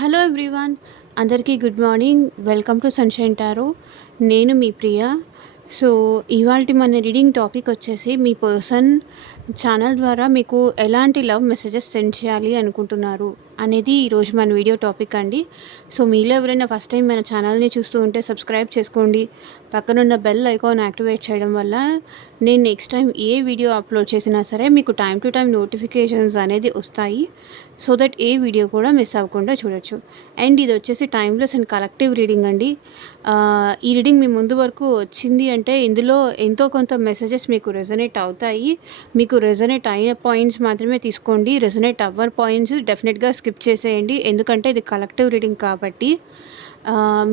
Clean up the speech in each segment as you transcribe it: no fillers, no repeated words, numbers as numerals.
Hello everyone, అందరికీ good morning. Welcome to sunshine tarot. నేను మీ ప్రియ. So ఇవాల్టి మన రీడింగ్ టాపిక్ వచ్చేసి మీ పర్సన్ ఛానల్ ద్వారా మీకు ఎలాంటి లవ్ మెసేజెస్ సెండ్ చేయాలి అనుకుంటున్నారు అనేది ఈరోజు మన వీడియో టాపిక్ అండి. సో మీలో ఎవరైనా ఫస్ట్ టైం మన ఛానల్ని చూస్తూ ఉంటే సబ్స్క్రైబ్ చేసుకోండి. పక్కనున్న బెల్ ఐకాన్ యాక్టివేట్ చేయడం వల్ల నేను నెక్స్ట్ టైం ఏ వీడియో అప్లోడ్ చేసినా సరే మీకు టైం టు టైం నోటిఫికేషన్స్ అనేది వస్తాయి. సో దట్ ఏ వీడియో కూడా మిస్ అవ్వకుండా చూడొచ్చు. అండ్ ఇది వచ్చేసి టైమ్లెస్ అండ్ కలెక్టివ్ రీడింగ్ అండి. ఈ రీడింగ్ మీ ముందు వరకు వచ్చింది అంటే ఇందులో ఎంతో కొంత మెసేజెస్ మీకు రెజొనేట్ అవుతాయి. మీకు రెజొనేట్ అయిన పాయింట్స్ మాత్రమే తీసుకోండి. రెజొనేట్ అవ్వని పాయింట్స్ డెఫినెట్గా స్కిప్ చేసేయండి. ఎందుకంటే ఇది కలెక్టివ్ రీడింగ్ కాబట్టి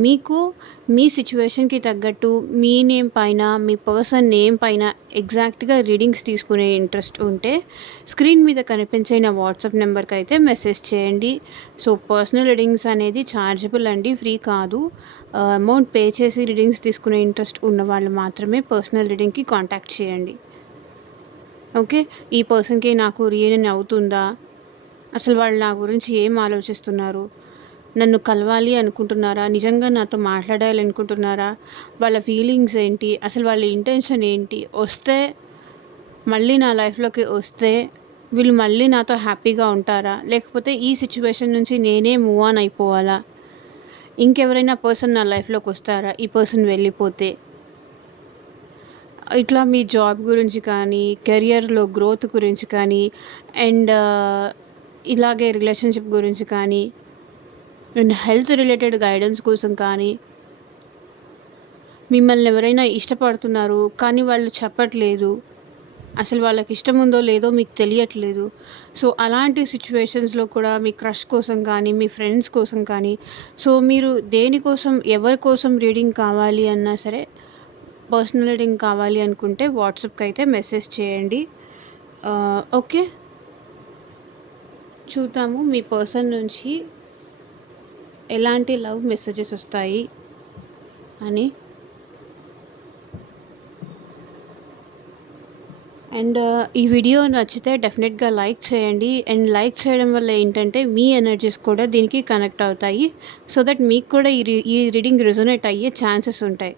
మీకు మీ సిచ్యువేషన్కి తగ్గట్టు మీ నేమ్ పైన మీ పర్సన్ నేమ్ పైన ఎగ్జాక్ట్గా రీడింగ్స్ తీసుకునే ఇంట్రెస్ట్ ఉంటే స్క్రీన్ మీద కనిపించే నా వాట్సాప్ నెంబర్కి అయితే మెసేజ్ చేయండి. సో పర్సనల్ రీడింగ్స్ అనేది ఛార్జబుల్ అండి, ఫ్రీ కాదు. అమౌంట్ పే చేసి రీడింగ్స్ తీసుకునే ఇంట్రెస్ట్ ఉన్న వాళ్ళు మాత్రమే పర్సనల్ రీడింగ్కి కాంటాక్ట్ చేయండి. ఓకే, ఈ పర్సన్కి నాకు రీయూనియన్ అవుతుందా, అసలు వాళ్ళు నా గురించి ఏం ఆలోచిస్తున్నారు, నన్ను కలవాలి అనుకుంటున్నారా, నిజంగా నాతో మాట్లాడాలి అనుకుంటున్నారా, వాళ్ళ ఫీలింగ్స్ ఏంటి, అసలు వాళ్ళ ఇంటెన్షన్ ఏంటి, వస్తే మళ్ళీ నా లైఫ్లోకి వస్తే వీళ్ళు మళ్ళీ నాతో హ్యాపీగా ఉంటారా, లేకపోతే ఈ సిచ్యువేషన్ నుంచి నేనే మూవ్ ఆన్ అయిపోవాలా, ఇంకెవరైనా పర్సన్ నా లైఫ్లోకి వస్తారా ఈ పర్సన్ వెళ్ళిపోతే. ఇట్లా మీ జాబ్ గురించి కానీ, కెరియర్లో గ్రోత్ గురించి కానీ, అండ్ ఇలాగే రిలేషన్షిప్ గురించి కానీ, అండ్ హెల్త్ రిలేటెడ్ గైడెన్స్ కోసం కానీ, మిమ్మల్ని ఎవరైనా ఇష్టపడుతున్నారు కానీ వాళ్ళు చెప్పట్లేదు, అసలు వాళ్ళకి ఇష్టం ఉందో లేదో మీకు తెలియట్లేదు. సో అలాంటి సిచ్యువేషన్స్లో కూడా మీ క్రష్ కోసం కానీ, మీ ఫ్రెండ్స్ కోసం కానీ, సో మీరు దేనికోసం ఎవరి కోసం రీడింగ్ కావాలి అన్నా సరే, పర్సనల్ రీడింగ్ కావాలి అనుకుంటే వాట్సాప్కి అయితే మెసేజ్ చేయండి. ఓకే, చూద్దాము మీ పర్సన్ నుంచి ఎలాంటి లవ్ మెసేజెస్ వస్తాయి అని. అండ్ ఈ వీడియో నచ్చితే డెఫినెట్గా లైక్ చేయండి. అండ్ లైక్ చేయడం వల్ల ఏంటంటే మీ ఎనర్జీస్ కూడా దీనికి కనెక్ట్ అవుతాయి. సో దట్ మీకు కూడా ఈ రీడింగ్ రెజొనేట్ అయ్యే ఛాన్సెస్ ఉంటాయి.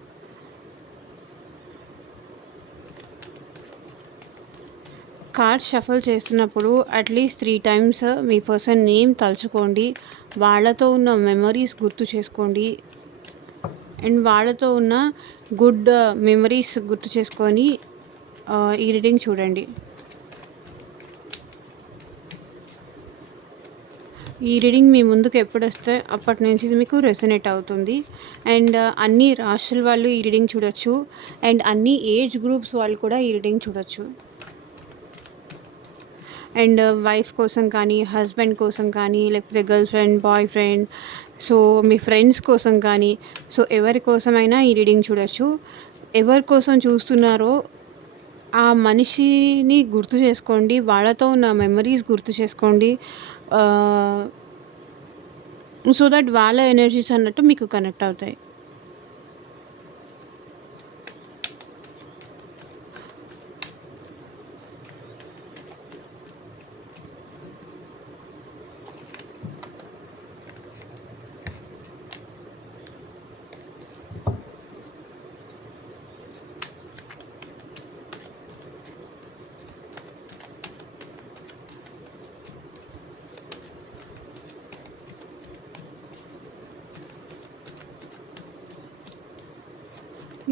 కార్డ్స్ షఫల్ చేస్తున్నప్పుడు అట్లీస్ట్ 3 టైమ్స్ మీ పర్సన్ నేమ్ తలుచుకోండి. వాళ్ళతో ఉన్న మెమరీస్ గుర్తు చేసుకోండి. అండ్ వాళ్ళతో ఉన్న గుడ్ మెమరీస్ గుర్తు చేసుకొని ఈ రీడింగ్ చూడండి. ఈ రీడింగ్ మీ ముందుకు ఎప్పుడు వస్తే అప్పటి నుంచి మీకు రెసొనేట్ అవుతుంది. అండ్ అన్ని రాశుల వాళ్ళు ఈ రీడింగ్ చూడొచ్చు. అండ్ అన్ని ఏజ్ గ్రూప్స్ వాళ్ళు కూడా ఈ రీడింగ్ చూడొచ్చు. అండ్ వైఫ్ కోసం కానీ, హస్బెండ్ కోసం కానీ, లేకపోతే girl friend, boy friend, so మీ ఫ్రెండ్స్ కోసం కానీ, సో ఎవరి కోసమైనా ఈ రీడింగ్ చూడొచ్చు. ఎవరి కోసం చూస్తున్నారో ఆ మనిషిని గుర్తు చేసుకోండి. వాళ్ళతో ఉన్న మెమరీస్ గుర్తు చేసుకోండి. సో దట్ వాళ్ళ ఎనర్జీస్ అన్నట్టు మీకు కనెక్ట్ అవుతాయి.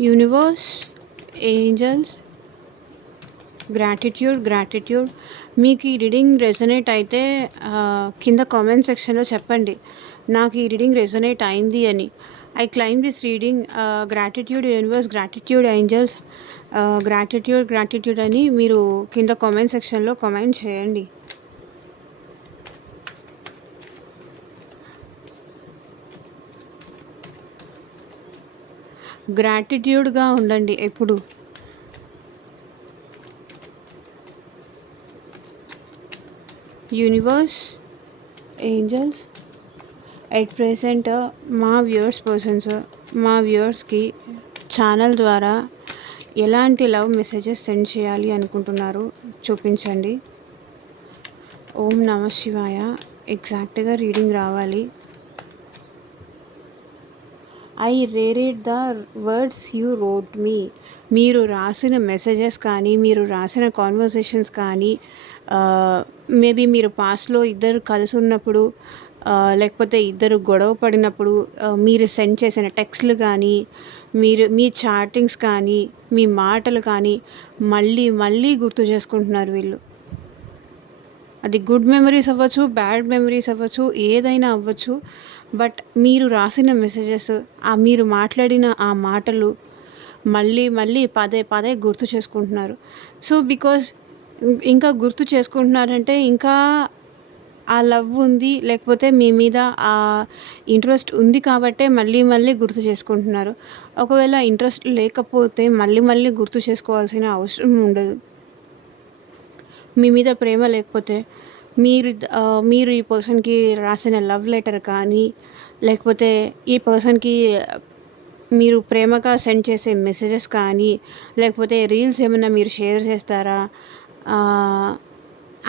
Universe, angels, gratitude. మీకు ఈ రీడింగ్ రెజొనేట్ అయితే కింద కామెంట్ సెక్షన్లో చెప్పండి, నాకు ఈ రీడింగ్ రెజొనేట్ అయింది అని. I claim this reading, gratitude universe, gratitude angels, gratitude అని మీరు కింద కామెంట్ సెక్షన్లో కామెంట్ చేయండి. గ్రాటిట్యూడ్గా ఉండండి ఎప్పుడు. యూనివర్స్, ఏంజల్స్, ఎట్ ప్రెసెంట్ మా వ్యూవర్స్కి ఛానల్ ద్వారా ఎలాంటి లవ్ మెసేజెస్ సెండ్ చేయాలి అనుకుంటున్నారు చూపించండి. ఓం నమ శివాయ. ఎగ్జాక్ట్గా రీడింగ్ రావాలి. I read the words you wrote me. మీరు రాసిన మెసేజెస్ కానీ, మీరు రాసిన కాన్వర్సేషన్స్ కానీ, మేబీ మీరు పాస్ట్లో ఇద్దరు కలిసి ఉన్నప్పుడు, లేకపోతే ఇద్దరు గొడవ పడినప్పుడు మీరు సెండ్ చేసిన టెక్స్ట్లు కానీ, మీ చాటింగ్స్ కానీ, మీ మాటలు కానీ మళ్ళీ మళ్ళీ గుర్తు చేసుకుంటున్నారు వీళ్ళు. అది గుడ్ మెమరీస్ అవ్వచ్చు, బ్యాడ్ మెమరీస్ అవ్వచ్చు, ఏదైనా అవ్వచ్చు. బట్ మీరు రాసిన మెసేజెస్, మీరు మాట్లాడిన ఆ మాటలు మళ్ళీ మళ్ళీ పదే పదే గుర్తు చేసుకుంటున్నారు. సో బికాజ్ ఇంకా గుర్తు చేసుకుంటున్నారంటే ఇంకా ఆ లవ్ ఉంది, లేకపోతే మీ మీద ఆ ఇంట్రెస్ట్ ఉంది కాబట్టే మళ్ళీ మళ్ళీ గుర్తు చేసుకుంటున్నారు. ఒకవేళ ఇంట్రెస్ట్ లేకపోతే మళ్ళీ మళ్ళీ గుర్తు చేసుకోవాల్సిన అవసరం ఉండదు. మీ మీద ప్రేమ లేకపోతే మీరు ఈ పర్సన్‌కి రాసిన లవ్ లెటర్ కానీ, లేకపోతే ఈ పర్సన్‌కి మీరు ప్రేమగా సెండ్ చేసే మెసేజెస్ కానీ, లేకపోతే రీల్స్ ఏమన్నా మీరు షేర్ చేస్తారా?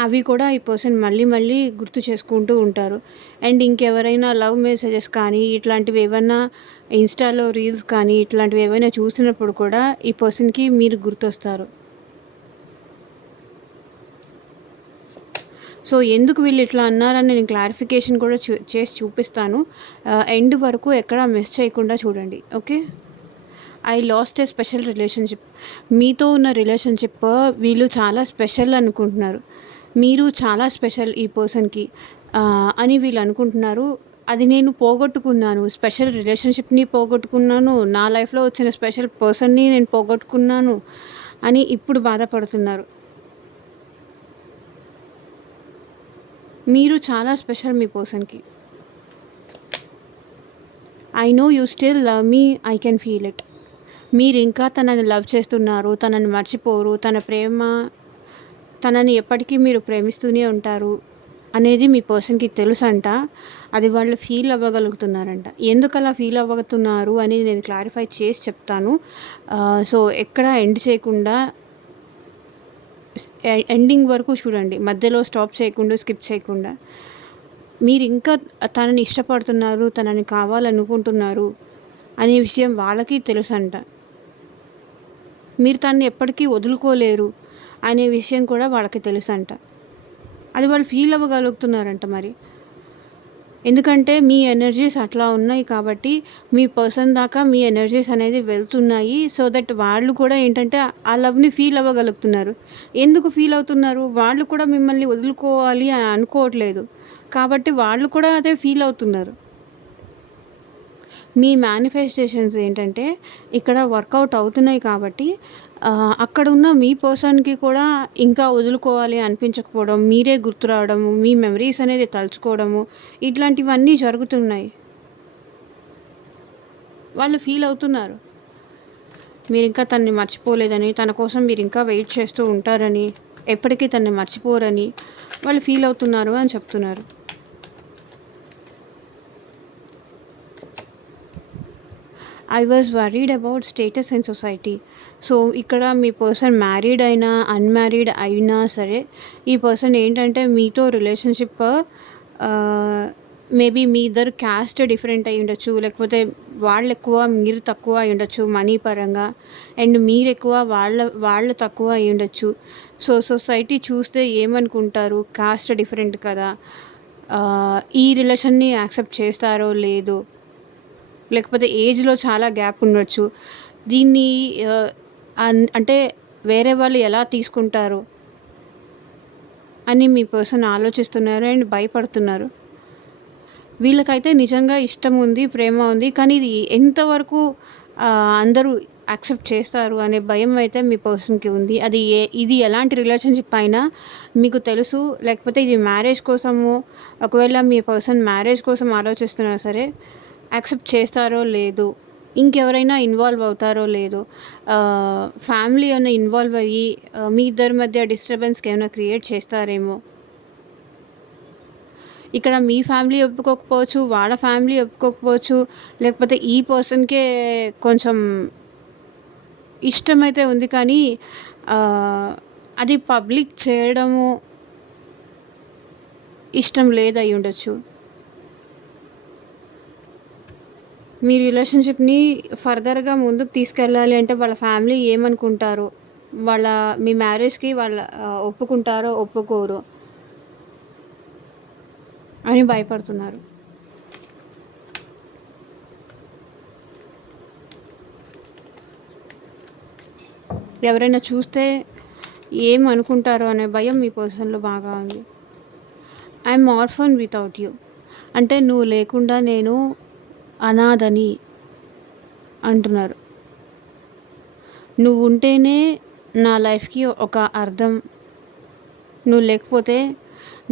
అవి కూడా ఈ పర్సన్ మళ్ళీ మళ్ళీ గుర్తు చేసుకుంటూ ఉంటారు. అండ్ ఇంకెవరైనా లవ్ మెసేజెస్ కానీ, ఇట్లాంటివి ఏవన్నా ఇన్‌స్టాలో రీల్స్ కానీ, ఇట్లాంటివి ఏవైనా చూసినప్పుడు కూడా ఈ పర్సన్‌కి మీరు గుర్తొస్తారు. సో ఎందుకు వీళ్ళు ఇట్లా అన్నారని నేను క్లారిఫికేషన్ కూడా చేసి చూపిస్తాను. ఎండ్ వరకు ఎక్కడా మిస్ చేయకుండా చూడండి. Okay. I lost a special relationship. మీతో ఉన్న రిలేషన్‌షిప్ వీళ్ళు చాలా స్పెషల్ అనుకుంటున్నారు. మీరు చాలా స్పెషల్ ఈ పర్సన్‌కి అని వీళ్ళు అనుకుంటున్నారు. అది నేను పోగొట్టుకున్నాను. స్పెషల్ రిలేషన్‌షిప్‌ని పోగొట్టుకున్నాను. నా లైఫ్‌లో వచ్చిన స్పెషల్ పర్సన్‌ని నేను పోగొట్టుకున్నాను అని ఇప్పుడు బాధపడుతున్నారు. మీరు చాలా స్పెషల్ మీ పర్సన్‌కి. I know you still love me, I can feel it. మీరు ఇంకా తనని లవ్ చేస్తున్నారు, తనని మర్చిపోరు, తనని ఎప్పటికీ మీరు ప్రేమిస్తూనే ఉంటారు అనేది మీ పర్సన్‌కి తెలుసంట. అది వాళ్ళు ఫీల్ అవ్వగలుగుతున్నారంట. ఎందుకలా ఫీల్ అవ్వగలుగుతున్నారు అనేది నేను క్లారిఫై చేసి చెప్తాను. సో ఎక్కడ ఎండ్ చేయకుండా ఎండింగ్ వరకు చూడండి. మధ్యలో స్టాప్ చేయకుండా, స్కిప్ చేయకుండా. మీరు ఇంకా తనని ఇష్టపడుతున్నారు, తనని కావాలనుకుంటున్నారు అనే విషయం వాళ్ళకి తెలుసంట. మీరు తనని ఎప్పటికీ వదులుకోలేరు అనే విషయం కూడా వాళ్ళకి తెలుసంట. అది వాళ్ళు ఫీల్ అవ్వగలుగుతున్నారంట మరి. ఎందుకంటే మీ ఎనర్జీస్ అట్లా ఉన్నాయి కాబట్టి మీ పర్సన్ దాకా మీ ఎనర్జీస్ అనేది వెళ్తున్నాయి. సో దట్ వాళ్ళు కూడా ఏంటంటే ఆ లవ్‌ని ఫీల్ అవ్వగలుగుతున్నారు. ఎందుకు ఫీల్ అవుతున్నారు? వాళ్ళు కూడా మిమ్మల్ని వదులుకోవాలి అని అనుకోవట్లేదు. కాబట్టి వాళ్ళు కూడా అదే ఫీల్ అవుతున్నారు. మీ మేనిఫెస్టేషన్స్ ఏంటంటే ఇక్కడ వర్కౌట్ అవుతున్నాయి కాబట్టి అక్కడున్న మీ పర్సన్‌కి కూడా ఇంకా వదులుకోవాలి అనిపించకపోవడం, మీరే గుర్తు రావడము, మీ మెమరీస్ అనేది తలుచుకోవడము, ఇట్లాంటివన్నీ జరుగుతున్నాయి. వాళ్ళు ఫీల్ అవుతున్నారు. మీరింకా తనని మర్చిపోలేదని, తన కోసం మీరింకా వెయిట్ చేస్తూ ఉంటారని, ఎప్పటికీ తనని మర్చిపోరని వాళ్ళు ఫీల్ అవుతున్నారు అని చెప్తున్నారు. I was worried about status in society. So ఇక్కడ మీ పర్సన్ మ్యారీడ్ అయినా, అన్‌మ్యారీడ్ అయినా సరే, ఈ పర్సన్ ఏంటంటే మీతో రిలేషన్‌షిప్ మేబీ మీ ఇద్దరు క్యాస్ట్ డిఫరెంట్ అయ్యి ఉండొచ్చు. లేకపోతే వాళ్ళెక్కువ, మీరు తక్కువ అయ్యి ఉండొచ్చు మనీ పరంగా. అండ్ మీరెక్కువ, వాళ్ళు తక్కువ అయ్యి ఉండొచ్చు. సో సొసైటీ చూస్తే ఏమనుకుంటారు? కాస్ట్ డిఫరెంట్ కదా! ఈ రిలేషన్‌ని యాక్సెప్ట్ చేస్తారో లేదో, లేకపోతే ఏజ్‌లో చాలా గ్యాప్ ఉండొచ్చు. దీన్ని అంటే వేరే వాళ్ళు ఎలా తీసుకుంటారో అని మీ పర్సన్ ఆలోచిస్తున్నారు అండ్ భయపడుతున్నారు. వీళ్ళకైతే నిజంగా ఇష్టం ఉంది, ప్రేమ ఉంది. కానీ ఇది ఎంతవరకు అందరూ యాక్సెప్ట్ చేస్తారు అనే భయం అయితే మీ పర్సన్‌కి ఉంది. ఇది ఎలాంటి రిలేషన్‌షిప్ అయినా మీకు తెలుసు. లేకపోతే ఇది మ్యారేజ్ కోసము, ఒకవేళ మీ పర్సన్ మ్యారేజ్ కోసం ఆలోచిస్తున్నా సరే యాక్సెప్ట్ చేస్తారో లేదో, ఇంకెవరైనా ఇన్వాల్వ్ అవుతారో లేదో, ఫ్యామిలీ ఏమైనా ఇన్వాల్వ్ అయ్యి మీ ఇద్దరి మధ్య డిస్టర్బెన్స్‌కి ఏమైనా క్రియేట్ చేస్తారేమో. ఇక్కడ మీ ఫ్యామిలీ ఒప్పుకోకపోవచ్చు, వాళ్ళ ఫ్యామిలీ ఒప్పుకోకపోవచ్చు. లేకపోతే ఈ పర్సన్‌కే కొంచెం ఇష్టమైతే ఉంది కానీ అది పబ్లిక్ చేయడము ఇష్టం లేదయ్యుండొచ్చు. మీ రిలేషన్‌షిప్‌ని ఫర్దర్‌గా ముందుకు తీసుకెళ్ళాలి అంటే వాళ్ళ ఫ్యామిలీ ఏమనుకుంటారో, వాళ్ళ మీ మ్యారేజ్‌కి వాళ్ళ ఒప్పుకుంటారో, ఒప్పుకోరో అని భయపడుతున్నారు. ఎవరైనా చూస్తే ఏమనుకుంటారో అనే భయం మీ పర్సన్‌లో బాగా ఉంది. I'm orphan without you. అంటే నువ్వు లేకుండా నేను అనాథని అంటున్నారు. నువ్వుంటేనే నా లైఫ్‌కి ఒక అర్థం. నువ్వు లేకపోతే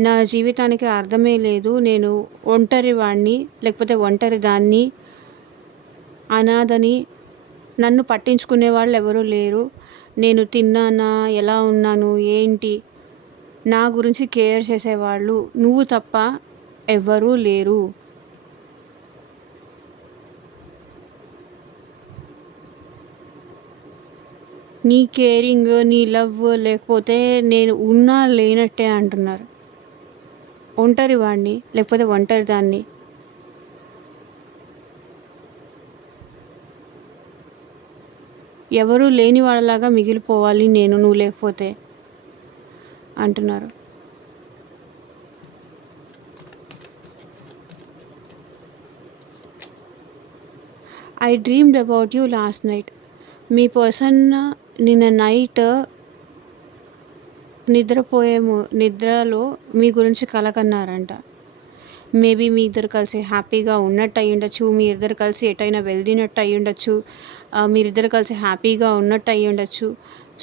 నా జీవితానికి అర్థమే లేదు. నేను ఒంటరి వాడిని, లేకపోతే ఒంటరి దాన్ని, అనాథని. నన్ను పట్టించుకునే వాళ్ళు ఎవరూ లేరు. నేను తిన్నానా, ఎలా ఉన్నాను, ఏంటి, నా గురించి కేర్ చేసేవాళ్ళు నువ్వు తప్ప ఎవ్వరూ లేరు. నీ కేరింగ్, నీ లవ్ లేకపోతే నేను ఉన్నా లేనట్టే అంటున్నారు. ఒంటరి వాడిని, లేకపోతే ఒంటరి దాన్ని. ఎవరూ లేని వాళ్ళలాగా మిగిలిపోవాలి నేను నువ్వు లేకపోతే అంటున్నారు. I dreamed about you last night. Me person నిన్న నైట్ నిద్రలో మీ గురించి కల కన్నారంట. మేబీ మీ ఇద్దరు కలిసి హ్యాపీగా ఉన్నట్టు అయ్యుండొచ్చు. మీ ఇద్దరు కలిసి ఎటైనా వెళ్ళినట్టు అయ్యుండొచ్చు. మీరిద్దరు కలిసి హ్యాపీగా ఉన్నట్టు అయ్యుండొచ్చు.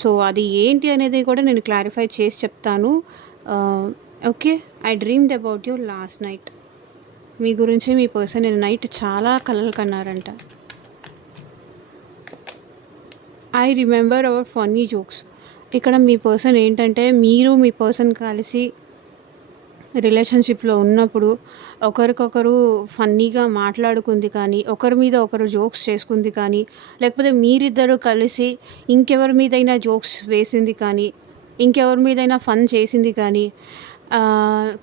సో అది ఏంటి అనేది కూడా నేను క్లారిఫై చేసి చెప్తాను. Okay. I dreamed about you last night. మీ గురించి మీ పర్సన్ నిన్న నైట్ చాలా కలలు కన్నారంట. I remember our funny jokes. ఇక్కడ మీ పర్సన్ ఏంటంటే మీరు మీ పర్సన్ కలిసి రిలేషన్షిప్లో ఉన్నప్పుడు ఒకరికొకరు ఫన్నీగా మాట్లాడుకుంది కానీ, ఒకరి మీద ఒకరు జోక్స్ చేసుకుంది కానీ, లేకపోతే మీరిద్దరూ కలిసి ఇంకెవరి మీదైనా జోక్స్ వేసింది కానీ, ఇంకెవరి మీదైనా ఫన్ చేసింది కానీ,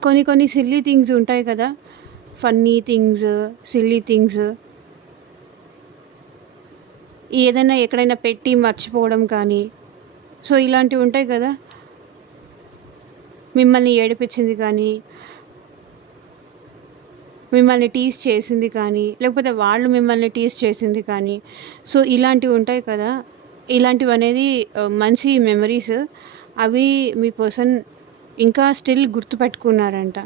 కొన్ని కొన్ని సిల్లీ థింగ్స్ ఉంటాయి కదా, ఫన్నీ థింగ్స్, సిల్లీ థింగ్స్, ఏదైనా ఎక్కడైనా పెట్టి మర్చిపోవడం కానీ, సో ఇలాంటివి ఉంటాయి కదా, మిమ్మల్ని ఏడిపించింది కానీ, మిమ్మల్ని టీజ్ చేసింది కానీ, లేకపోతే వాళ్ళు మిమ్మల్ని టీజ్ చేసింది కానీ, సో ఇలాంటివి ఉంటాయి కదా, ఇలాంటివి అనేది మంచి మెమరీస్. అవి మీ పర్సన్ ఇంకా స్టిల్ గుర్తుపెట్టుకున్నారంట.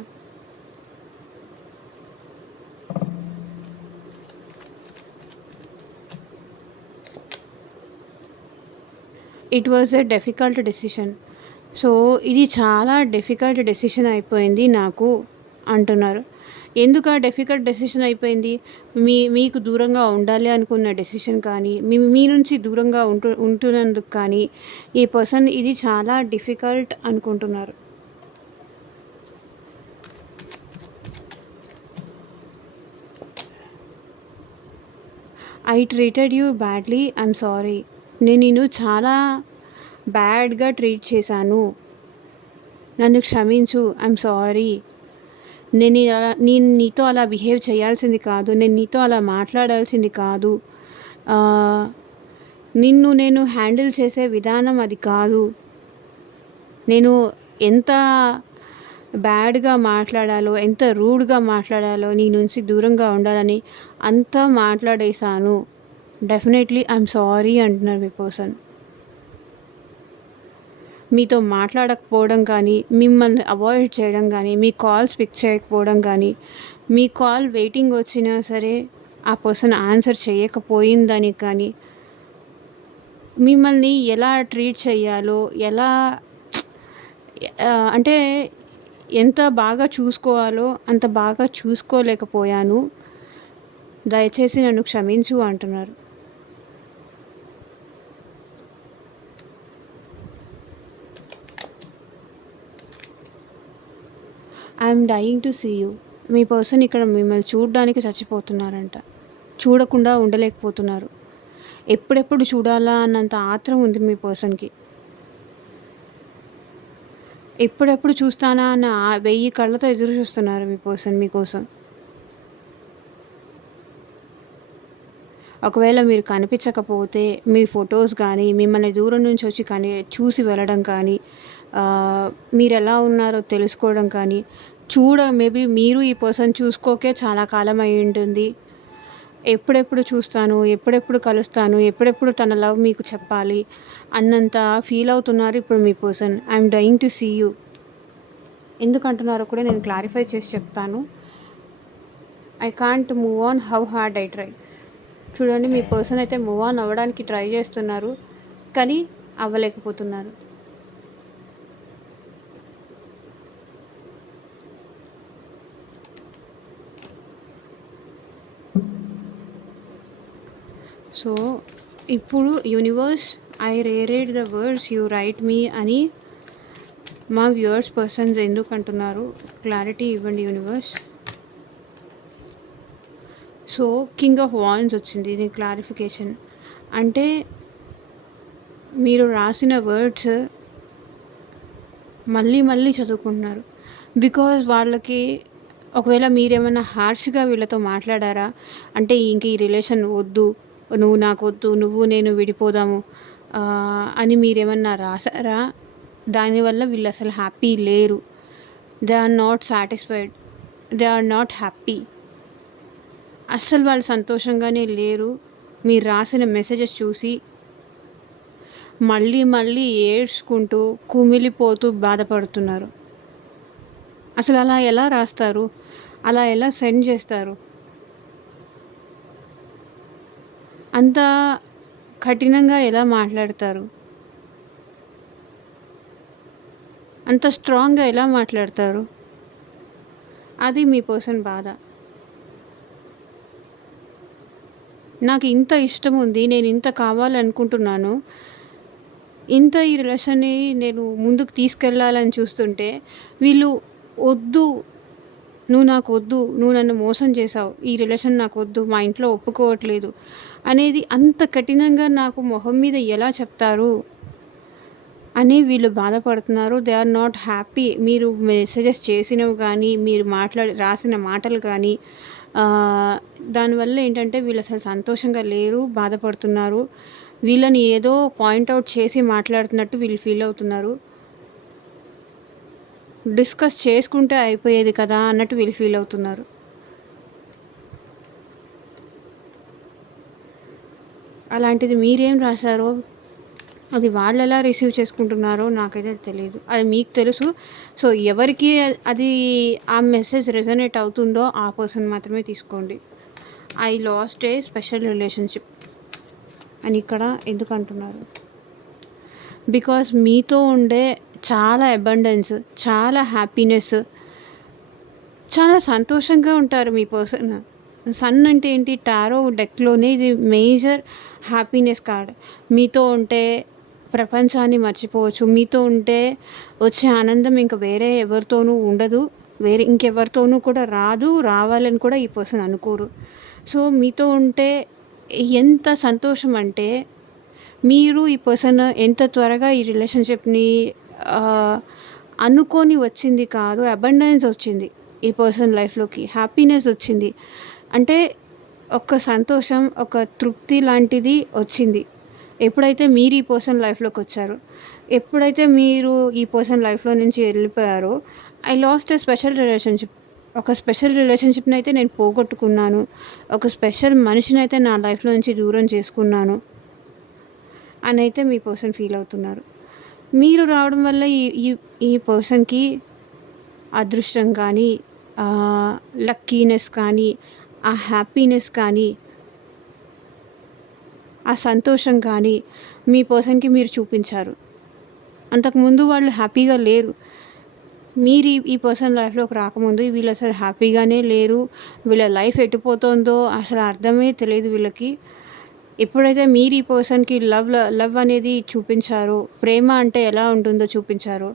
It was a difficult decision. So ఇది చాలా డిఫికల్ట్ డెసిషన్ అయిపోయింది నాకు అంటున్నారు. ఎందుకు ఆ డిఫికల్ట్ డెసిషన్ అయిపోయింది? మీకు దూరంగా ఉండాలి అనుకున్న డెసిషన్ కానీ, మీ నుంచి దూరంగా ఉంటున్నందుకు కానీ ఈ పర్సన్ ఇది చాలా డిఫికల్ట్ అనుకుంటున్నారు. I treated you badly, I'm sorry. నేను నిన్ను చాలా బ్యాడ్గా ట్రీట్ చేశాను, నన్ను క్షమించు, ఐఎమ్ సారీ. నేను నీతో అలా బిహేవ్ చేయాల్సింది కాదు, నేను నీతో అలా మాట్లాడాల్సింది కాదు, నిన్ను నేను హ్యాండిల్ చేసే విధానం అది కాదు, నేను ఎంత బ్యాడ్గా మాట్లాడాలో, ఎంత రూడ్గా మాట్లాడాలో, నీ నుంచి దూరంగా ఉండాలని అంతా మాట్లాడేశాను, డెఫినెట్లీ ఐఎమ్ సారీ అంటున్నారు మీ పర్సన్. మీతో మాట్లాడకపోవడం కానీ, మిమ్మల్ని అవాయిడ్ చేయడం కానీ, మీ కాల్స్ పిక్ చేయకపోవడం కానీ, మీ కాల్ వెయిటింగ్ వచ్చినా సరే ఆ పర్సన్ ఆన్సర్ చేయకపోయిందని కానీ, మిమ్మల్ని ఎలా ట్రీట్ చేయాలో, ఎలా అంటే ఎంత బాగా చూసుకోవాలో అంత బాగా చూసుకోలేకపోయాను, దయచేసి నన్ను క్షమించు అంటున్నారు. I'm dying to see you. మీ పర్సన్ ఇక్కడ మిమ్మల్ని చూడడానికి చచ్చిపోతున్నారంట. చూడకుండా ఉండలేకపోతున్నారు. ఎప్పుడెప్పుడు చూడాలా అన్నంత ఆత్రం ఉంది మీ పర్సన్కి. ఎప్పుడెప్పుడు చూస్తానా అన్న 1000 కళ్ళతో ఎదురు చూస్తున్నారు మీ పర్సన్ మీకోసం. ఒకవేళ మీరు కనిపించకపోతే మీ ఫొటోస్ కానీ మిమ్మల్ని దూరం నుంచి వచ్చి చూసి వెళ్ళడం కానీ మీరు ఎలా ఉన్నారో తెలుసుకోవడం కానీ మేబీ మీరు ఈ పర్సన్ చూసుకోకే చాలా కాలం అయి ఉంటుంది. ఎప్పుడెప్పుడు చూస్తాను, ఎప్పుడెప్పుడు కలుస్తాను, ఎప్పుడెప్పుడు తన లవ్ మీకు చెప్పాలి అన్నంత ఫీల్ అవుతున్నారు ఇప్పుడు మీ person. I'm dying to see you. ఎందుకంటున్నారో కూడా నేను క్లారిఫై చేసి చెప్తాను. I can't move on how hard I try. చూడండి, మీ పర్సన్ అయితే మూవ్ ఆన్ అవ్వడానికి ట్రై చేస్తున్నారు, కానీ అవ్వలేకపోతున్నారు. సో ఇప్పుడు universe, I read the words you write me అని మా వ్యూవర్స్ పర్సన్స్ ఎందుకు అంటున్నారు, క్లారిటీ ఇవ్వండి universe. So king of wands వచ్చింది. ఇది క్లారిఫికేషన్ అంటే మీరు రాసిన వర్డ్స్ మళ్ళీ మళ్ళీ చదువుకుంటున్నారు. బికాజ్ వాళ్ళకి ఒకవేళ మీరేమన్నా హార్ష్గా వీళ్ళతో మాట్లాడారా అంటే ఇంక ఈ రిలేషన్ వద్దు, నువ్వు నాకు వద్దు, నువ్వు నేను విడిపోదాము అని మీరేమన్నా రాసారా, దానివల్ల వీళ్ళు అసలు హ్యాపీ లేరు. They are not satisfied, they are not happy. అస్సలు వాళ్ళు సంతోషంగానే లేరు. మీరు రాసిన మెసేజెస్ చూసి మళ్ళీ మళ్ళీ ఏడ్చుకుంటూ కుమిలిపోతూ బాధపడుతున్నారు. అసలు అలా ఎలా రాస్తారు, అలా ఎలా సెండ్ చేస్తారు? అంత కఠినంగా ఎలా మాట్లాడతారు, అంత స్ట్రాంగ్గా ఎలా మాట్లాడతారు? అది మీ పర్సన్ బాధ. నాకు ఇంత ఇష్టం ఉంది, నేను ఇంత కావాలనుకుంటున్నాను, ఇంత ఈ రిలేషన్ని నేను ముందుకు తీసుకెళ్ళాలని చూస్తుంటే వీళ్ళు వద్దు, నువ్వు నాకు వద్దు, నువ్వు నన్ను మోసం చేసావు, ఈ రిలేషన్ నాకు వద్దు, మా ఇంట్లో ఒప్పుకోవట్లేదు అనేది అంత కఠినంగా నాకు మొహం మీద ఎలా చెప్తారు అని వీళ్ళు బాధపడుతున్నారు. They are not happy. మీరు మెసేజెస్ చేసినవి కానీ, మీరు రాసిన మాటలు కానీ దానివల్ల ఏంటంటే వీళ్ళు అసలు సంతోషంగా లేరు, బాధపడుతున్నారు. వీళ్ళని ఏదో పాయింట్అవుట్ చేసి మాట్లాడుతున్నట్టు వీళ్ళు ఫీల్ అవుతున్నారు. డిస్కస్ చేసుకుంటే అయిపోయేది కదా అన్నట్టు వీళ్ళు ఫీల్ అవుతున్నారు. అలాంటిది మీరేం రాశారో అది వాళ్ళు ఎలా రిసీవ్ చేసుకుంటున్నారో నాకైతే తెలియదు, అది మీకు తెలుసు. సో ఎవరికి అది ఆ మెసేజ్ రెజనేట్ అవుతుందో ఆ పర్సన్ మాత్రమే తీసుకోండి. I lost a special relationship అని ఇక్కడ ఎందుకు అంటున్నారు? బికాస్ మీతో ఉండే చాలా అబండెన్స్, చాలా హ్యాపీనెస్, చాలా సంతోషంగా ఉంటారు మీ పర్సన్. సన్ అంటే ఏంటి, టారో డెక్లోనే ఇది మేజర్ హ్యాపీనెస్ కార్డ్. మీతో ఉంటే ప్రపంచాన్ని మర్చిపోవచ్చు, మీతో ఉంటే వచ్చే ఆనందం ఇంకా వేరే ఎవరితోనూ ఉండదు, వేరే ఇంకెవరితోనూ కూడా రాదు, రావాలని కూడా ఈ పర్సన్ అనుకోరు. సో మీతో ఉంటే ఎంత సంతోషం అంటే మీరు ఈ పర్సన్ ఎంత త్వరగా ఈ రిలేషన్షిప్ని అనుకొని వచ్చింది కాదు, అబండెన్స్ వచ్చింది ఈ పర్సన్ లైఫ్లోకి, హ్యాపీనెస్ వచ్చింది. అంటే ఒక సంతోషం, ఒక తృప్తి లాంటిది వచ్చింది ఎప్పుడైతే మీరు ఈ పర్సన్ లైఫ్లోకి వచ్చారో. ఎప్పుడైతే మీరు ఈ పర్సన్ లైఫ్లో నుంచి వెళ్ళిపోయారో, I lost a special relationship, ఒక స్పెషల్ రిలేషన్షిప్ని అయితే నేను పోగొట్టుకున్నాను, ఒక స్పెషల్ మనిషిని అయితే నా లైఫ్లో నుంచి దూరం చేసుకున్నాను అని అయితే మీ పర్సన్ ఫీల్ అవుతున్నారు. మీరు రావడం వల్ల ఈ ఈ పర్సన్కి అదృష్టం కానీ, లక్కీనెస్ కానీ, ఆ హ్యాపీనెస్ కానీ, ఆ సంతోషం కానీ మీ పర్సన్కి మీరు చూపించారు. అంతకుముందు వాళ్ళు హ్యాపీగా లేరు. మీరు ఈ పర్సన్ లైఫ్లోకి రాకముందు వీళ్ళు అసలు హ్యాపీగానే లేరు. వీళ్ళ లైఫ్ ఎటుపోతుందో అసలు అర్థమే తెలియదు వీళ్ళకి. ఎప్పుడైతే మీరు ఈ పర్సన్కి లవ్ అనేది చూపించారో, ప్రేమ అంటే ఎలా ఉంటుందో చూపించారో,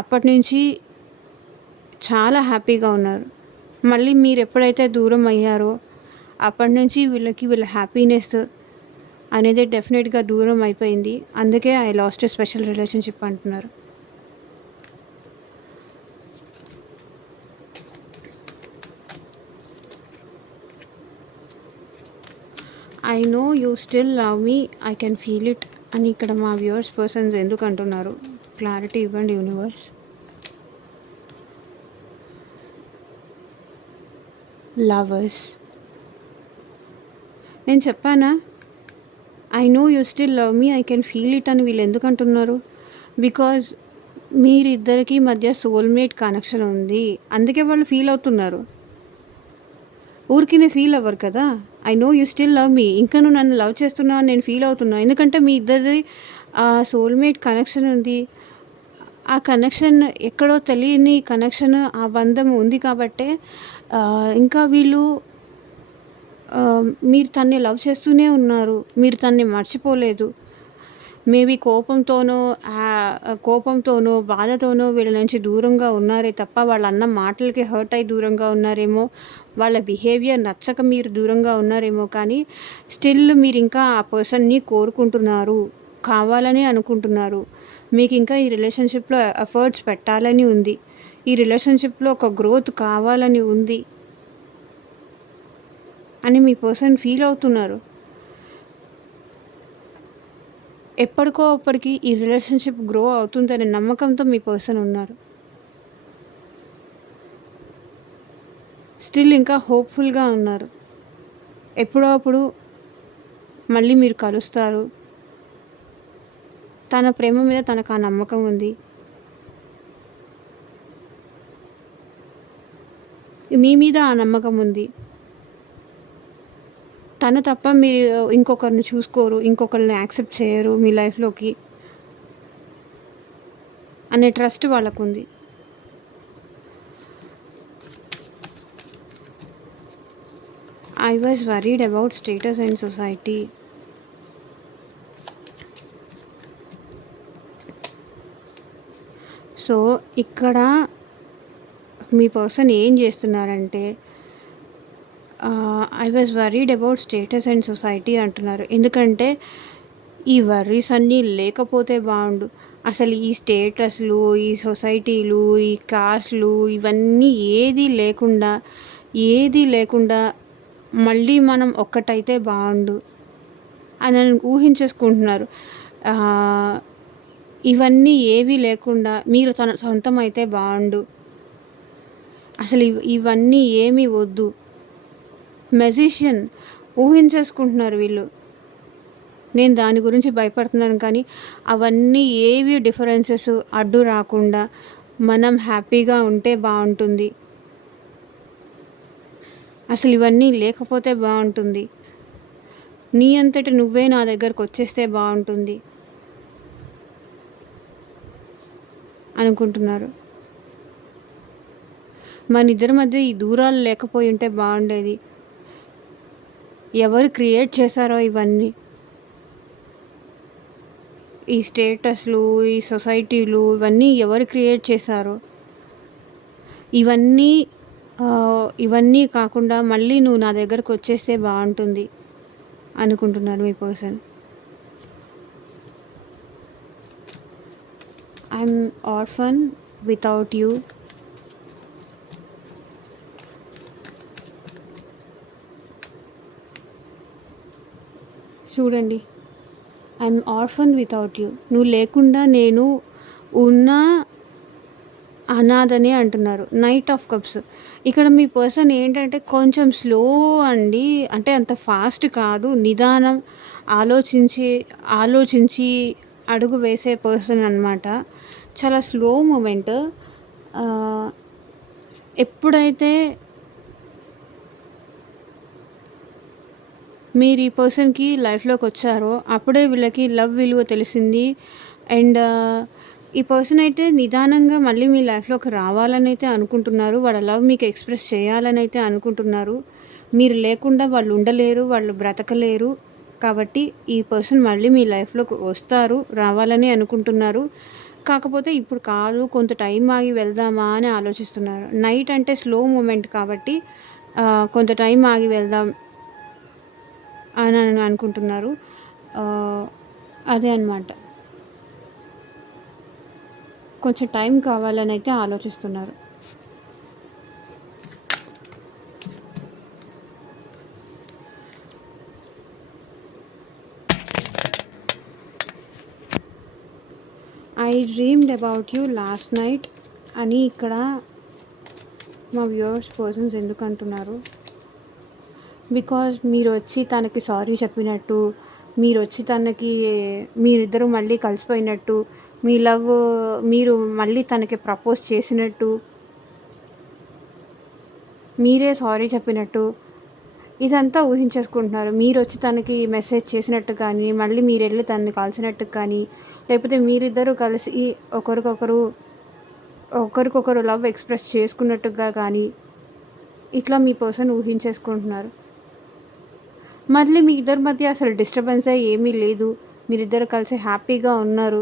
అప్పటి నుంచి చాలా హ్యాపీగా ఉన్నారు. మళ్ళీ మీరు ఎప్పుడైతే దూరం అయ్యారో అప్పటి నుంచి వీళ్ళ హ్యాపీనెస్ అనేది డెఫినెట్గా దూరం అయిపోయింది. అందుకే I lost a special relationship అంటున్నారు. I I know you still love me, I can feel it అని ఇక్కడ మా వ్యూవర్స్ పర్సన్స్ ఎందుకు అంటున్నారు? క్లారిటీ ఇవ్వండి యూనివర్స్. లవర్స్, నేను చెప్పానా? I know you still love me, I can feel it అని వీళ్ళు ఎందుకు అంటున్నారు? బికాజ్ మీరిద్దరికి మధ్య సోల్మేట్ కనెక్షన్ ఉంది, అందుకే వాళ్ళు ఫీల్ అవుతున్నారు. ఊరికినే ఫీల్ అవ్వరు కదా. I know you still love మీ, ఇంకా నువ్వు నన్ను లవ్ చేస్తున్నావు అని నేను ఫీల్ అవుతున్నా, ఎందుకంటే మీ ఇద్దరిది ఆ సోల్మేట్ కనెక్షన్ ఉంది. ఆ కనెక్షన్ ఎక్కడో తెలియని కనెక్షన్, ఆ బంధం ఉంది కాబట్టే ఇంకా వీళ్ళు మీరు తన్ని లవ్ చేస్తూనే ఉన్నారు, మీరు తన్ని మర్చిపోలేదు. మేబీ కోపంతోనో బాధతోనో వీళ్ళ నుంచి దూరంగా ఉన్నారే తప్ప, వాళ్ళ అన్న మాటలకి హర్ట్ అయి దూరంగా ఉన్నారేమో, వాళ్ళ బిహేవియర్ నచ్చక మీరు దూరంగా ఉన్నారేమో, కానీ స్టిల్ మీరు ఇంకా ఆ పర్సన్ని కోరుకుంటున్నారు, కావాలని అనుకుంటున్నారు. మీకు ఇంకా ఈ రిలేషన్షిప్లో ఎఫర్ట్స్ పెట్టాలని ఉంది, ఈ రిలేషన్షిప్లో ఒక గ్రోత్ కావాలని ఉంది అని మీ పర్సన్ ఫీల్ అవుతున్నారు. ఎప్పటికో అప్పటికి ఈ రిలేషన్షిప్ గ్రో అవుతుందనే నమ్మకంతో మీ పర్సన్ ఉన్నారు. స్టిల్ ఇంకా హోప్ఫుల్గా ఉన్నారు. ఎప్పుడో అప్పుడు మళ్ళీ మీరు కలుస్తారు. తన ప్రేమ మీద తనకు ఆ నమ్మకం ఉంది. మీ మీద ఆ నమ్మకం ఉంది. తను తప్ప మీరు ఇంకొకరిని చూసుకోరు, ఇంకొకరిని యాక్సెప్ట్ చేయరు మీ లైఫ్లోకి అనే ట్రస్ట్ వాళ్ళకుంది. I was worried about status and society. So ఇక్కడ మీ పర్సన్ ఏం చేస్తున్నారంటే, I was worried about status and society అంటున్నారు. ఎందుకంటే ఈ వర్రీస్ అన్నీ లేకపోతే బాగుండు. అసలు ఈ స్టేటస్లు, ఈ సొసైటీలు, ఈ కాస్ట్లు, ఇవన్నీ ఏది లేకుండా మళ్ళీ మనం ఒక్కటైతే బాగుండు అని ఊహించేసుకుంటున్నారు. ఇవన్నీ ఏవీ లేకుండా మీరు తన సొంతం అయితే బాగుండు, అసలు ఇవన్నీ ఏమీ వద్దు. మెజిషియన్ ఊహించేసుకుంటున్నారు వీళ్ళు. నేను దాని గురించి భయపడుతున్నాను, కానీ అవన్నీ ఏవి డిఫరెన్సెస్ అడ్డు రాకుండా మనం హ్యాపీగా ఉంటే బాగుంటుంది. అసలు ఇవన్నీ లేకపోతే బాగుంటుంది, నీ అంతటి నువ్వే నా దగ్గరకు వచ్చేస్తే బాగుంటుంది అనుకుంటున్నారు. మన ఇద్దరి మధ్య ఈ దూరాలు లేకపోయి ఉంటే బాగుండేది. ఎవరు క్రియేట్ చేశారో ఇవన్నీ, ఈ స్టేటస్లు, ఈ సొసైటీలు, ఇవన్నీ ఎవరు క్రియేట్ చేశారో, ఇవన్నీ కాకుండా మళ్ళీ నువ్వు నా దగ్గరకు వచ్చేస్తే బాగుంటుంది అనుకుంటున్నారు మీ person. I'm orphan without you. చూడండి, ఐఎమ్ ఆర్ఫన్ వితౌట్ యూ. నువ్వు లేకుండా నేను ఉన్నా అనాథనే అంటున్నారు. Knight of cups. ఇక్కడ మీ పర్సన్ ఏంటంటే కొంచెం స్లో అండి, అంటే అంత ఫాస్ట్ కాదు, నిదానం, ఆలోచించి అడుగు వేసే పర్సన్ అనమాట. చాలా స్లో మూమెంట్. ఎప్పుడైతే మీరు ఈ పర్సన్కి లైఫ్లోకి వచ్చారో అప్పుడే వీళ్ళకి లవ్ విలువ తెలిసింది. అండ్ ఈ పర్సన్ అయితే నిదానంగా మళ్ళీ మీ లైఫ్లోకి రావాలని అయితే అనుకుంటున్నారు. వాళ్ళ లవ్ మీకు ఎక్స్ప్రెస్ చేయాలని అయితే అనుకుంటున్నారు. మీరు లేకుండా వాళ్ళు ఉండలేరు, వాళ్ళు బ్రతకలేరు. కాబట్టి ఈ పర్సన్ మళ్ళీ మీ లైఫ్లోకి వస్తారు, రావాలని అనుకుంటున్నారు. కాకపోతే ఇప్పుడు కాదు, కొంత టైం ఆగి వెళ్దామా అని ఆలోచిస్తున్నారు. నైట్ అంటే స్లో మూమెంట్ కాబట్టి కొంత టైం ఆగి వెళ్దాం అని అనుకుంటున్నారు. అదే అన్నమాట, కొంచెం టైం కావాలని అయితే ఆలోచిస్తున్నారు. I dreamed about you last night అని ఇక్కడ మా వ్యూవర్స్ పర్సన్స్ ఎందుకు అంటున్నారు? బికాజ్ మీరు వచ్చి తనకి సారీ చెప్పినట్టు, మీరు వచ్చి తనకి మీరిద్దరూ మళ్ళీ కలిసిపోయినట్టు, మీ లవ్ మీరు మళ్ళీ తనకి ప్రపోజ్ చేసినట్టు, మీరే సారీ చెప్పినట్టు ఇదంతా ఊహించేసుకుంటున్నారు. మీరొచ్చి తనకి మెసేజ్ చేసినట్టు కానీ, మళ్ళీ మీరెళ్ళి తనని కలిసినట్టు కానీ, లేకపోతే మీరిద్దరూ కలిసి ఒకరికొకరు లవ్ ఎక్స్‌ప్రెస్ చేసుకున్నట్టుగా కానీ, ఇట్లా మీ పర్సన్ ఊహించేసుకుంటున్నారు. మళ్ళీ మీ ఇద్దరి మధ్య అసలు డిస్టర్బెన్సే ఏమీ లేదు. మీరిద్దరు కలిసి హ్యాపీగా ఉన్నారు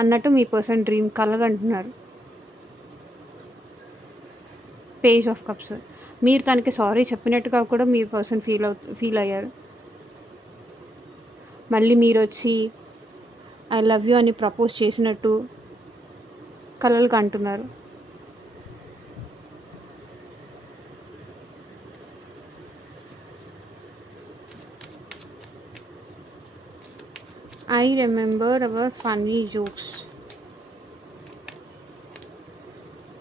అన్నట్టు మీ పర్సన్ డ్రీమ్ కలగంటున్నారు. Page of cups. మీరు తనకి సారీ చెప్పినట్టుగా కూడా మీ పర్సన్ ఫీల్ అయ్యారు. మళ్ళీ మీరొచ్చి ఐ లవ్ యూ అని ప్రపోజ్ చేసినట్టు కలలు కంటున్నారు. I remember our funny jokes.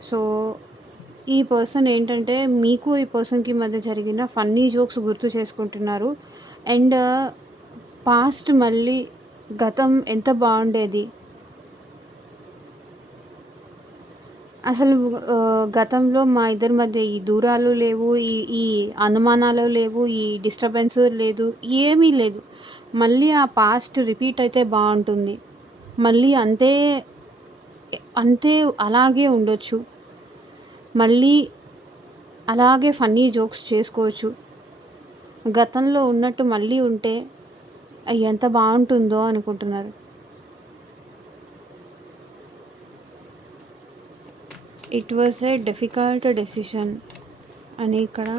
So ఈ పర్సన్ ఏంటంటే మీకు ఈ పర్సన్కి మధ్య జరిగిన ఫన్నీ జోక్స్ గుర్తు చేసుకుంటున్నారు. అండ్ పాస్ట్ మళ్ళీ గతం ఎంత బాగుండేది, అసలు గతంలో మా ఇద్దరి మధ్య ఈ దూరాలు లేవు, ఈ ఈ అనుమానాలు లేవు, ఈ డిస్టర్బెన్స్ లేదు, ఏమీ లేదు. మళ్ళీ ఆ పాస్ట్ రిపీట్ అయితే బాగుంటుంది. మళ్ళీ అంతే అంతే అలాగే ఉండొచ్చు. మళ్ళీ అలాగే ఫన్నీ జోక్స్ చేసుకోవచ్చు. గతంలో ఉన్నట్టు మళ్ళీ ఉంటే ఎంత బాగుంటుందో అనుకుంటున్నారు. It was a difficult decision అని ఇక్కడ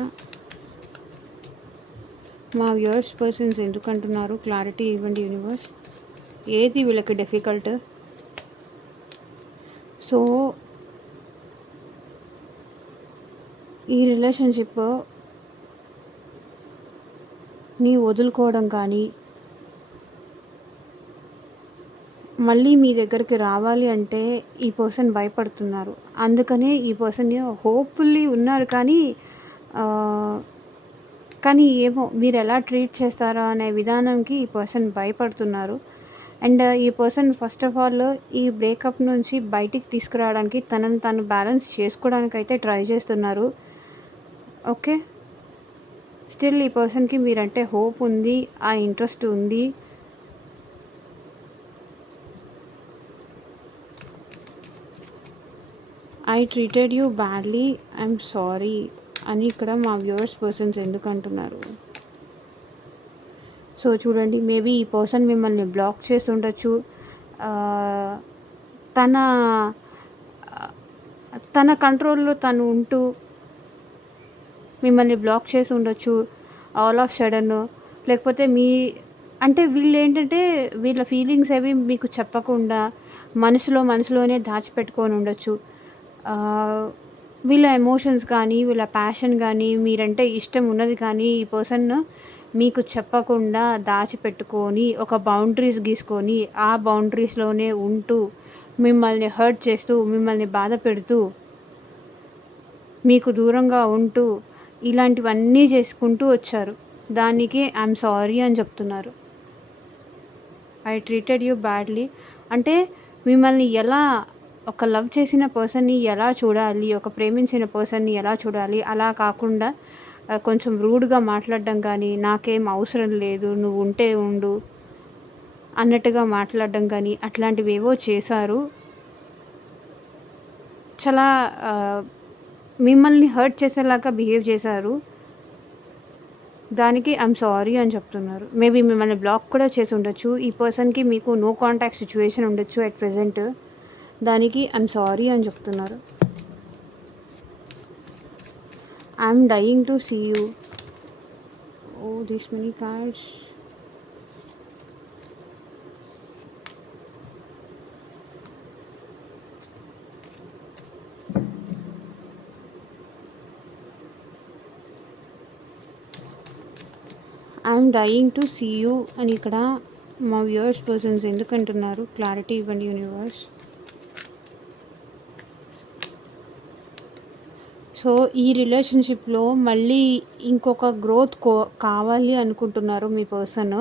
మా వ్యూవర్స్ పర్సన్స్ ఎందుకు అంటున్నారు? క్లారిటీ ఇవ్వండి యూనివర్స్. ఏది వీళ్ళకి డిఫికల్ట్? సో ఈ రిలేషన్షిప్ని వదులుకోవడం కానీ, మళ్ళీ మీ దగ్గరికి రావాలి అంటే ఈ పర్సన్ భయపడుతున్నారు. అందుకనే ఈ పర్సన్ హోప్ఫుల్లీ ఉన్నారు, కానీ ఏమో మీరు ఎలా ట్రీట్ చేస్తారో అనే విధానంకి ఈ పర్సన్ భయపడుతున్నారు. అండ్ ఈ పర్సన్ ఫస్ట్ ఆఫ్ ఆల్ ఈ బ్రేకప్ నుంచి బయటికి తీసుకురావడానికి తనని తను బ్యాలెన్స్ చేసుకోవడానికి అయితే ట్రై చేస్తున్నారు. ఓకే, స్టిల్ ఈ పర్సన్కి మీరంటే హోప్ ఉంది, ఆ ఇంట్రెస్ట్ ఉంది. I treated you badly, I'm sorry అని ఇక్కడ మా వ్యూవర్స్ పర్సన్స్ ఎందుకు అంటున్నారు? సో చూడండి, మేబీ ఈ పర్సన్ మిమ్మల్ని బ్లాక్ చేసి ఉండొచ్చు. తన తన కంట్రోల్లో తను ఉంటూ మిమ్మల్ని బ్లాక్ చేసి ఉండొచ్చు ఆల్ ఆఫ్ సడన్. లేకపోతే వీళ్ళు ఏంటంటే వీళ్ళ ఫీలింగ్స్ అవి మీకు చెప్పకుండా మనసులోనే దాచిపెట్టుకొని ఉండొచ్చు. వీళ్ళ ఎమోషన్స్ కానీ, వీళ్ళ ప్యాషన్ కానీ, మీరంటే ఇష్టం ఉన్నది కానీ ఈ పర్సన్ మీకు చెప్పకుండా దాచిపెట్టుకొని ఒక బౌండరీస్ గీసుకొని ఆ బౌండరీస్లోనే ఉంటూ మిమ్మల్ని హర్ట్ చేస్తూ, మిమ్మల్ని బాధ పెడుతూ, మీకు దూరంగా ఉంటూ ఇలాంటివన్నీ చేసుకుంటూ వచ్చారు. దానికి ఐఎమ్ సారీ అని చెప్తున్నారు. ఐ ట్రీటెడ్ యూ బ్యాడ్లీ అంటే మిమ్మల్ని ఎలా, ఒక లవ్ చేసిన పర్సన్ని ఎలా చూడాలి, ఒక ప్రేమించిన పర్సన్ని ఎలా చూడాలి, అలా కాకుండా కొంచెం రూడ్గా మాట్లాడడం కానీ, నాకేం అవసరం లేదు నువ్వు ఉంటే ఉండు అన్నట్టుగా మాట్లాడడం కానీ అట్లాంటివి ఏవో చేశారు. చాలా మిమ్మల్ని హర్ట్ చేసేలాగా బిహేవ్ చేశారు. దానికి ఐఎమ్ సారీ అని చెప్తున్నారు. మేబీ మిమ్మల్ని బ్లాక్ కూడా చేసి ఉండొచ్చు. ఈ పర్సన్కి మీకు నో కాంటాక్ట్ సిచ్యువేషన్ ఉండొచ్చు అట్ ప్రెజెంట్. దానికి ఐఎమ్ సారీ అని చెప్తున్నారు. I'm dying to see you. Oh this many cards. I'm dying to see you అని ఇక్కడ మా వ్యూవర్స్ పర్సన్స్ ఎందుకు అంటున్నారు? క్లారిటీ ఇవ్వండి యూనివర్స్. సో, ఈ రిలేషన్‌షిప్‌లో మళ్ళీ ఇంకొక గ్రోత్ కావాలి అనుకుంటున్నారు మీ పర్సన్.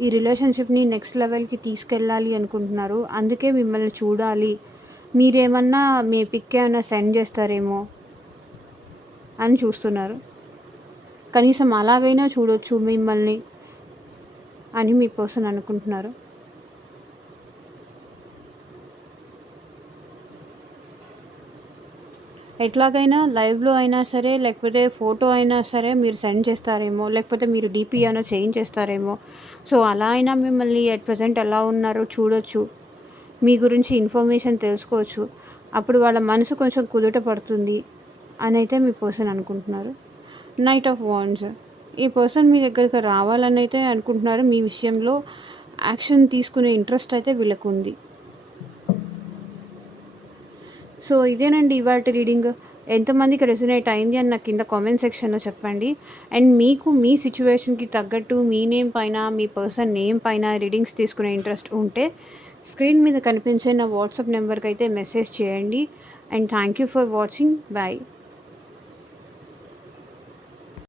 ఈ రిలేషన్‌షిప్‌ని నెక్స్ట్ లెవెల్‌కి తీసుకెళ్ళాలి అనుకుంటున్నారు. అందుకే మిమ్మల్ని చూడాలి. మీరేమన్నా మీ పిక్ ఏమన్నా సెండ్ చేస్తారేమో అని చూస్తున్నారు. కనీసం అలాగైనా చూడొచ్చు మిమ్మల్ని అని మీ పర్సన్ అనుకుంటున్నారు. ఎట్లాగైనా లైవ్‌లో అయినా సరే, లేకపోతే ఫోటో అయినా సరే మీరు సెండ్ చేస్తారేమో, లేకపోతే మీరు డీపీ ఏమైనా చేయించేస్తారేమో. సో, అలా అయినా మిమ్మల్ని ఎట్ ప్రెజెంట్ ఎలా ఉన్నారో చూడొచ్చు. మీ గురించి ఇన్ఫర్మేషన్ తెలుసుకోవచ్చు. అప్పుడు వాళ్ళ మనసు కొంచెం కుదుట పడుతుంది అనైతే మీ పర్సన్ అనుకుంటున్నారు. Knight of wands. ఈ పర్సన్ మీ దగ్గరికి రావాలని అయితే అనుకుంటున్నారు. మీ విషయంలో యాక్షన్ తీసుకునే ఇంట్రెస్ట్ అయితే వీళ్ళకుంది. సో, ఇదేనండి ఇవాల్టి రీడింగ్. ఎంతమందికి రెసొనేట్ అయింది అని నాకు కింద కామెంట్ సెక్షన్‌లో చెప్పండి. అండ్ మీకు మీ సిట్యుయేషన్‌కి తగ్గట్టు మీ నేమ్ పైన, మీ పర్సన్ నేమ్ పైన రీడింగ్స్ తీసుకునే ఇంట్రెస్ట్ ఉంటే స్క్రీన్ మీద కనిపించే నా వాట్సాప్ నెంబర్‌కైతే మెసేజ్ చేయండి. And thank you for watching. Bye.